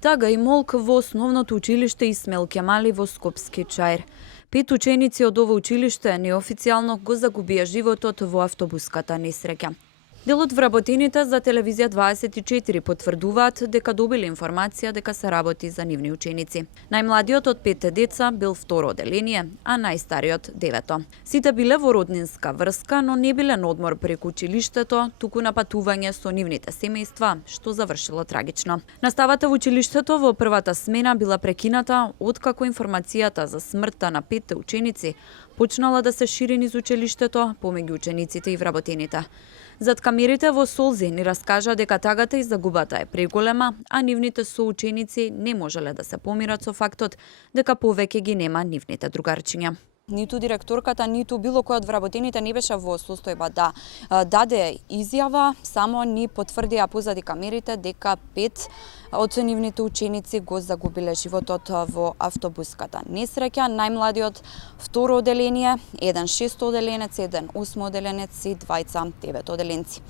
Тага и молк во основното училиште Исмел Кемали во Скопски Чаир. 5 ученици од ово училиште неофицијално го загубија животот во автобуската несреќа. Делот вработените за телевизија 24 потврдуваат дека добили информација дека се работи за нивни ученици. Најмладиот од 5 деца бил второ оделение, а најстариот девето. Сите биле во роднинска врска, но не биле на одмор преку училиштето, туку на патување со нивните семејства, што завршило трагично. Наставата во училиштето во првата смена била прекината откако информацијата за смртта на 5 ученици почнала да се шири низ училиштето помеѓу учениците и вработените. Зад камерите во солзи ни раскажа дека тагата и загубата е преголема, а нивните соученици не можеле да се помират со фактот дека повеќе ги нема нивните другарчиња. Ниту директорката, ниту било кој од вработените не беше во состојба да даде изјава, само ни потврдија позади камерите дека 5 од нивните ученици го загубиле животот во автобуската несреќа. Најмладиот второ оделение, еден 6 оделенец, еден 8 оделенец и двајца 9 оделенци.